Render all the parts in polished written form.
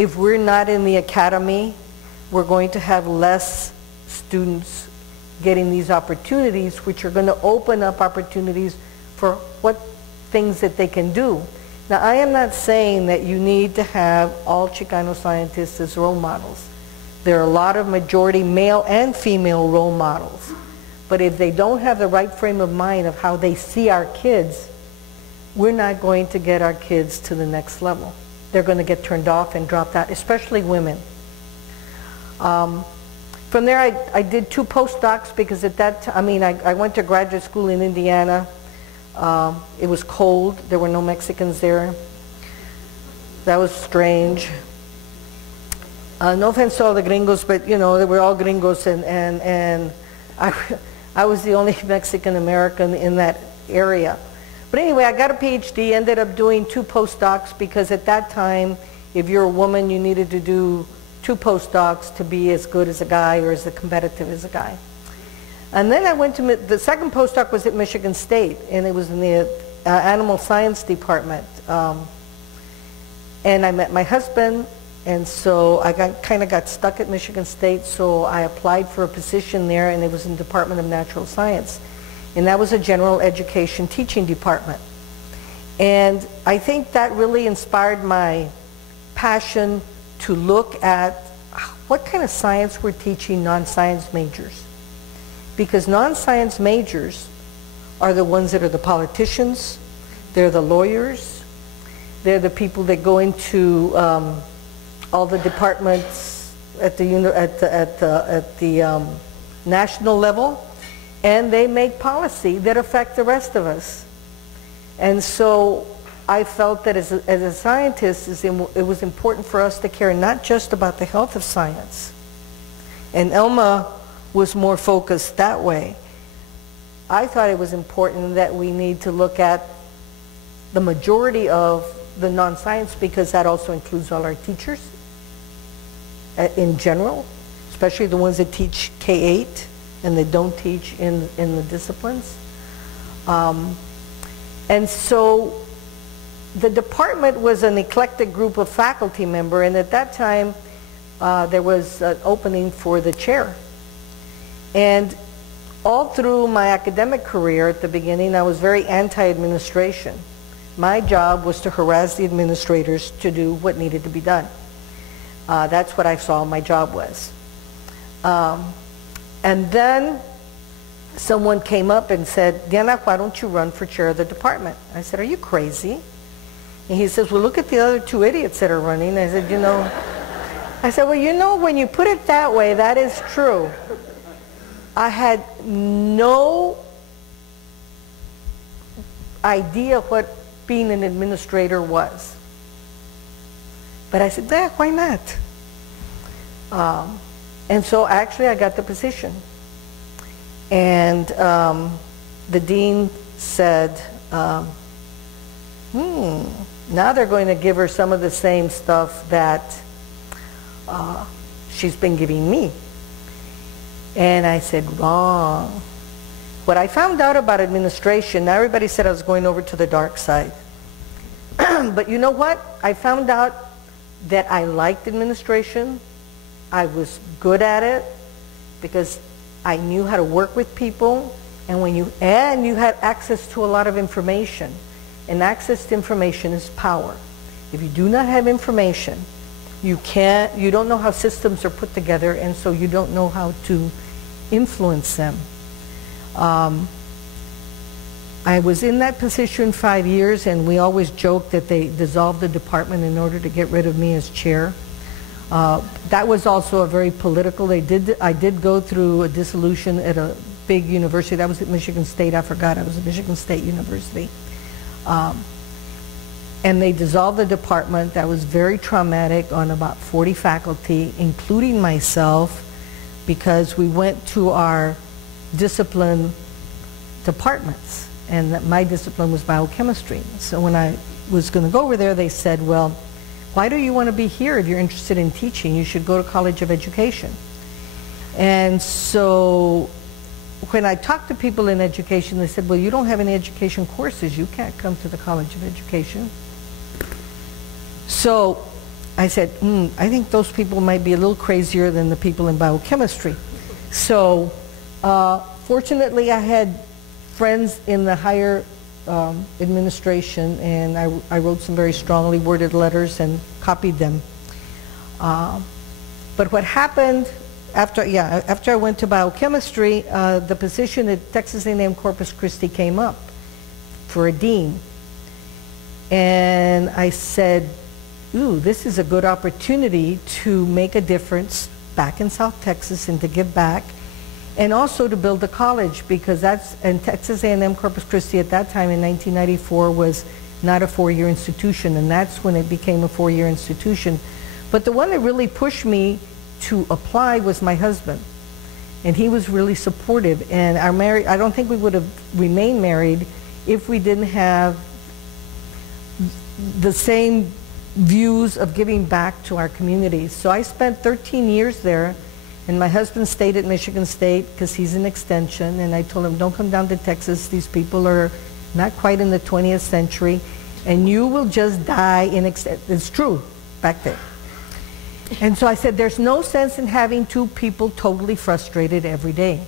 if we're not in the academy, we're going to have less students getting these opportunities, which are going to open up opportunities for what things that they can do. Now, I am not saying that you need to have all Chicano scientists as role models. There are a lot of majority male and female role models. But if they don't have the right frame of mind of how they see our kids, we're not going to get our kids to the next level. They're going to get turned off and dropped out, especially women. From there, I did 2 postdocs because at that time, I went to graduate school in Indiana. It was cold. There were no Mexicans there. That was strange. No offense to all the gringos, but you know, they were all gringos, and I was the only Mexican American in that area. But anyway, I got a PhD, ended up doing 2 postdocs because at that time, if you're a woman, you needed to do 2 postdocs to be as good as a guy or as competitive as a guy. And then I went to, the second postdoc was at Michigan State, and it was in the animal science department. And I met my husband, and so I kind of got stuck at Michigan State, so I applied for a position there, and it was in the Department of Natural Science. And that was a general education teaching department. And I think that really inspired my passion to look at what kind of science we're teaching non-science majors. Because non-science majors are the ones that are the politicians, they're the lawyers, they're the people that go into all the departments at the national level, and they make policy that affect the rest of us. And so I felt that as a scientist, it was important for us to care not just about the health of science. And Elma was more focused that way. I thought it was important that we need to look at the majority of the non-science, because that also includes all our teachers in general, especially the ones that teach K-8 and that don't teach in the disciplines. And so the department was an eclectic group of faculty members, and at that time there was an opening for the chair. And all through my academic career at the beginning, I was very anti-administration. My job was to harass the administrators to do what needed to be done. That's what I saw my job was. And then someone came up and said, Diana, why don't you run for chair of the department? I said, are you crazy? And he says, well, look at the other 2 idiots that are running. I said, well, you know, when you put it that way, that is true. I had no idea what being an administrator was. But I said, yeah, why not? And so actually I got the position. And the dean said, now they're going to give her some of the same stuff that she's been giving me. And I said, wrong. What I found out about administration, now everybody said I was going over to the dark side. But you know what? I found out that I liked administration. I was good at it because I knew how to work with people, and you had access to a lot of information. And access to information is power. If you do not have information, you don't know how systems are put together, and so you don't know how to influence them. I was in that position 5 years, and we always joked that they dissolved the department in order to get rid of me as chair. That was also a very political. I did go through a dissolution at a big university. That was at Michigan State. I forgot. I was at Michigan State University. And they dissolved the department. That was very traumatic on about 40 faculty, including myself, because we went to our discipline departments, and my discipline was biochemistry. So when I was going to go over there, they said, well, why do you want to be here if you're interested in teaching? You should go to College of Education. And so when I talked to people in education, they said, well, you don't have any education courses. You can't come to the College of Education. So I said, I think those people might be a little crazier than the people in biochemistry. So fortunately, I had friends in the higher administration, and I wrote some very strongly worded letters and copied them. But what happened after I went to biochemistry, the position at Texas A&M Corpus Christi came up for a dean. And I said, ooh, this is a good opportunity to make a difference back in South Texas and to give back, and also to build a college, because and Texas A&M Corpus Christi at that time in 1994 was not a four-year institution, and that's when it became a four-year institution. But the one that really pushed me to apply was my husband, and he was really supportive. And I don't think we would have remained married if we didn't have the same views of giving back to our communities. So I spent 13 years there, and my husband stayed at Michigan State because he's an extension, and I told him, don't come down to Texas. These people are not quite in the 20th century, and you will just die in it's true back there. And so I said, there's no sense in having two people totally frustrated every day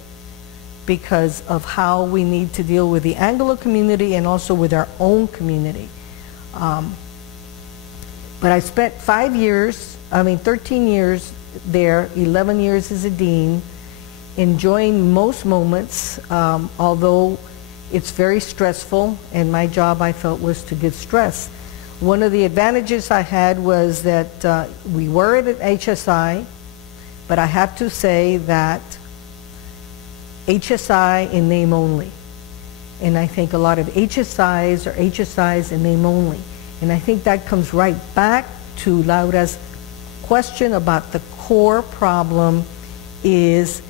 because of how we need to deal with the Anglo community and also with our own community. But I spent 13 years there, 11 years as a dean, enjoying most moments, although it's very stressful, and my job, I felt, was to give stress. One of the advantages I had was that we were at HSI, but I have to say that HSI in name only. And I think a lot of HSIs are HSIs in name only. And I think that comes right back to Laura's question about the core problem is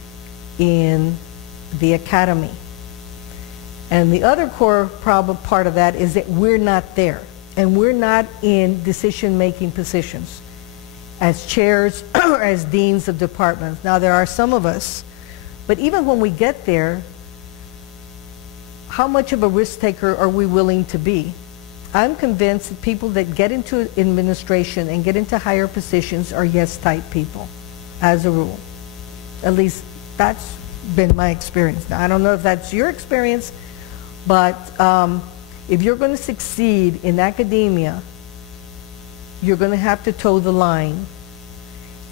in the academy. And the other core problem part of that is that we're not there. And we're not in decision-making positions as chairs or as deans of departments. Now, there are some of us, but even when we get there, how much of a risk taker are we willing to be? I'm convinced that people that get into administration and get into higher positions are yes-type people, as a rule. At least that's been my experience. Now, I don't know if that's your experience, but if you're going to succeed in academia, you're going to have to toe the line.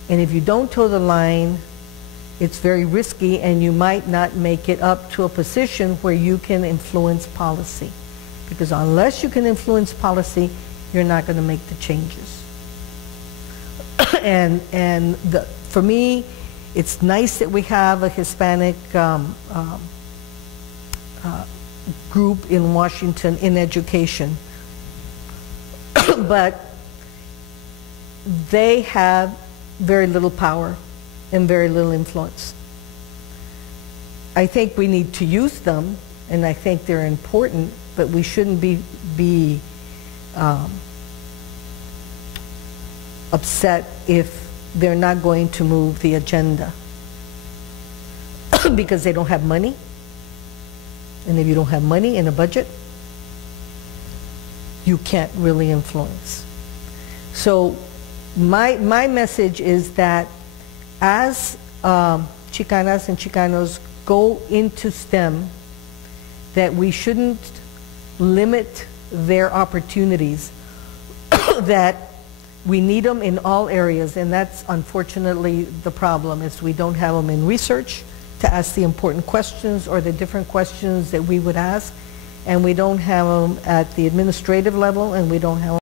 And if you don't toe the line, it's very risky, and you might not make it up to a position where you can influence policy. Because unless you can influence policy, you're not going to make the changes. And for me, it's nice that we have a Hispanic group in Washington in education, but they have very little power and very little influence. I think we need to use them, and I think they're important, but we shouldn't be upset if they're not going to move the agenda because they don't have money. And if you don't have money in a budget, you can't really influence. So my message is that as Chicanas and Chicanos go into STEM, that we shouldn't limit their opportunities, that we need them in all areas, and that's unfortunately the problem, is we don't have them in research to ask the important questions or the different questions that we would ask, and we don't have them at the administrative level, and we don't have them